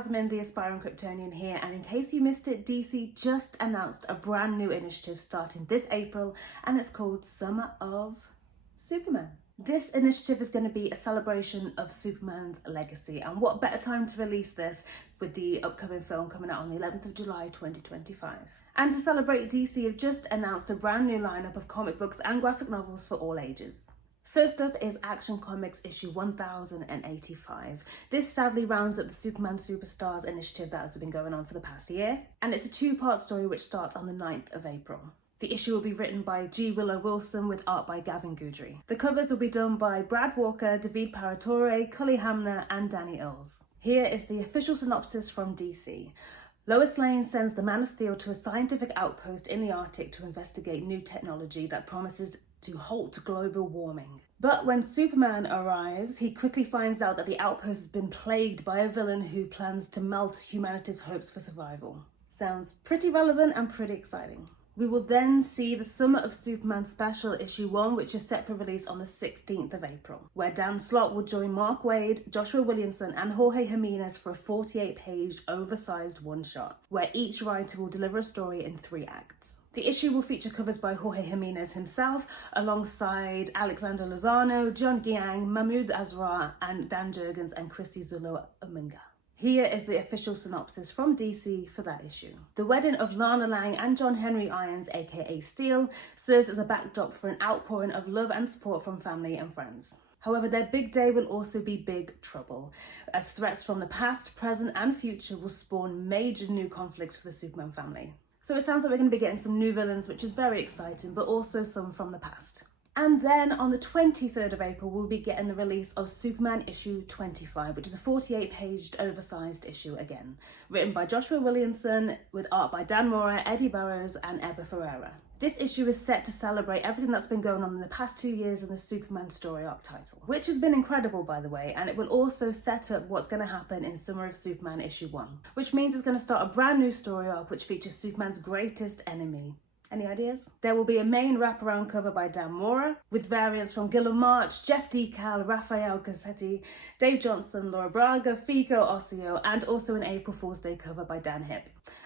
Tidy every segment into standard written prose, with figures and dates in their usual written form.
Jasmine, the aspiring Kryptonian here, and in case you missed it, DC just announced a brand new initiative starting this April, and it's called Summer of Superman. This initiative is going to be a celebration of Superman's legacy, and what better time to release this with the upcoming film coming out on the 11th of July 2025. And to celebrate, DC have just announced a brand new lineup of comic books and graphic novels for all ages. First up is Action Comics issue 1085. This sadly rounds up the Superman Superstars initiative that has been going on for the past year, and it's a two-part story which starts on the 9th of April. The issue will be written by G. Willow Wilson with art by Gavin Goudry. The covers will be done by Brad Walker, David Paratore, Cully Hamner and Danny Earls. Here is the official synopsis from DC. Lois Lane sends the Man of Steel to a scientific outpost in the Arctic to investigate new technology that promises to halt global warming. But when Superman arrives, he quickly finds out that the outpost has been plagued by a villain who plans to melt humanity's hopes for survival. Sounds pretty relevant and pretty exciting. We will then see the Summer of Superman Special issue 1, which is set for release on the 16th of April, where Dan Slott will join Mark Waid, Joshua Williamson and Jorge Jimenez for a 48-page oversized one-shot, where each writer will deliver a story in 3 acts. The issue will feature covers by Jorge Jimenez himself, alongside Alexander Lozano, John Giang, Mahmoud Azra and Dan Jurgens and Chrissy Zulo-Umunga. Here is the official synopsis from DC for that issue. The wedding of Lana Lang and John Henry Irons, aka Steel, serves as a backdrop for an outpouring of love and support from family and friends. However, their big day will also be big trouble, as threats from the past, present and future will spawn major new conflicts for the Superman family. So it sounds like we're going to be getting some new villains, which is very exciting, but also some from the past. And then on the 23rd of April, we'll be getting the release of Superman issue 25, which is a 48-paged oversized issue again, written by Joshua Williamson with art by Dan Mora, Eddie Burrows and Eber Ferreira. This issue is set to celebrate everything that's been going on in the past 2 years in the Superman story arc title, which has been incredible, by the way, and it will also set up what's going to happen in Summer of Superman issue 1, which means it's going to start a brand new story arc which features Superman's greatest enemy. Any ideas? There will be a main wraparound cover by Dan Mora, with variants from Gillen March, Jeff Decal, Rafael Cassetti, Dave Johnson, Laura Braga, Fico Ossio, and also an April Fool's Day cover by Dan Hipp.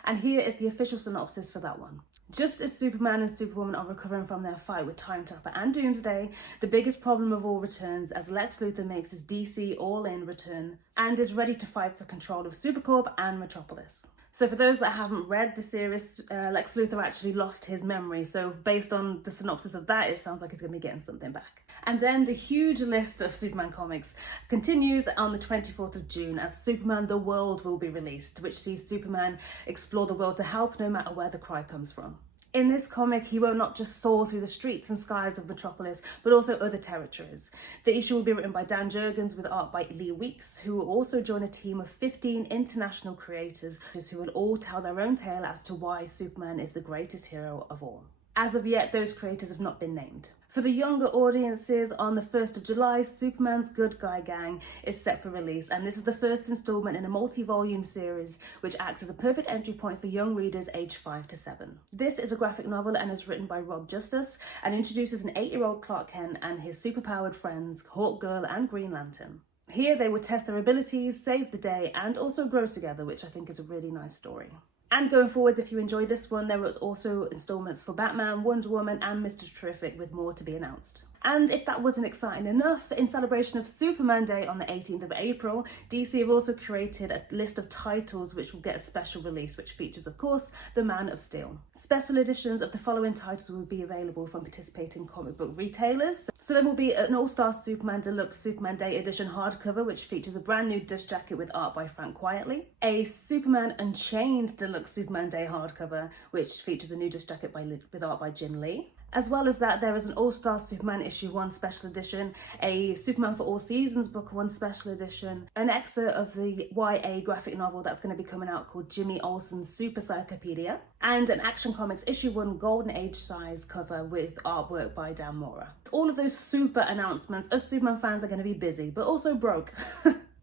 And here is the official synopsis for that one. Just as Superman and Superwoman are recovering from their fight with Time Tapper and Doomsday, the biggest problem of all returns as Lex Luthor makes his DC all-in return and is ready to fight for control of Supercorp and Metropolis. So for those that haven't read the series, Lex Luthor actually lost his memory. So based on the synopsis of that, it sounds like he's going to be getting something back. And then the huge list of Superman comics continues on the 24th of June as Superman The World will be released, which sees Superman explore the world to help no matter where the cry comes from. In this comic, he will not just soar through the streets and skies of Metropolis, but also other territories. The issue will be written by Dan Jurgens with art by Lee Weeks, who will also join a team of 15 international creators who will all tell their own tale as to why Superman is the greatest hero of all. As of yet, those creators have not been named. For the younger audiences, on the 1st of July, Superman's Good Guy Gang is set for release, and this is the first installment in a multi-volume series which acts as a perfect entry point for young readers aged 5 to 7. This is a graphic novel and is written by Rob Justice and introduces an 8-year-old Clark Kent and his superpowered friends, Hawk Girl and Green Lantern. Here they will test their abilities, save the day, and also grow together, which I think is a really nice story. And going forward, if you enjoyed this one, there was also installments for Batman, Wonder Woman and Mr. Terrific with more to be announced. And if that wasn't exciting enough, in celebration of Superman Day on the 18th of April, DC have also created a list of titles which will get a special release, which features, of course, The Man of Steel. Special editions of the following titles will be available from participating comic book retailers. So there will be an All-Star Superman Deluxe Superman Day edition hardcover, which features a brand new dust jacket with art by Frank Quietly, a Superman Unchained Deluxe Superman Day hardcover, which features a new dust jacket with art by Jim Lee. As well as that, there is an All-Star Superman Issue 1 Special Edition, a Superman for All Seasons Book 1 Special Edition, an excerpt of the YA graphic novel that's going to be coming out called Jimmy Olsen's Super Cyclopedia, and an Action Comics Issue 1 Golden Age size cover with artwork by Dan Mora. All of those super announcements, us Superman fans are going to be busy, but also broke.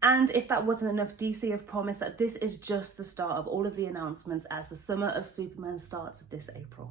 And if that wasn't enough, DC have promised that this is just the start of all of the announcements as the Summer of Superman starts this April.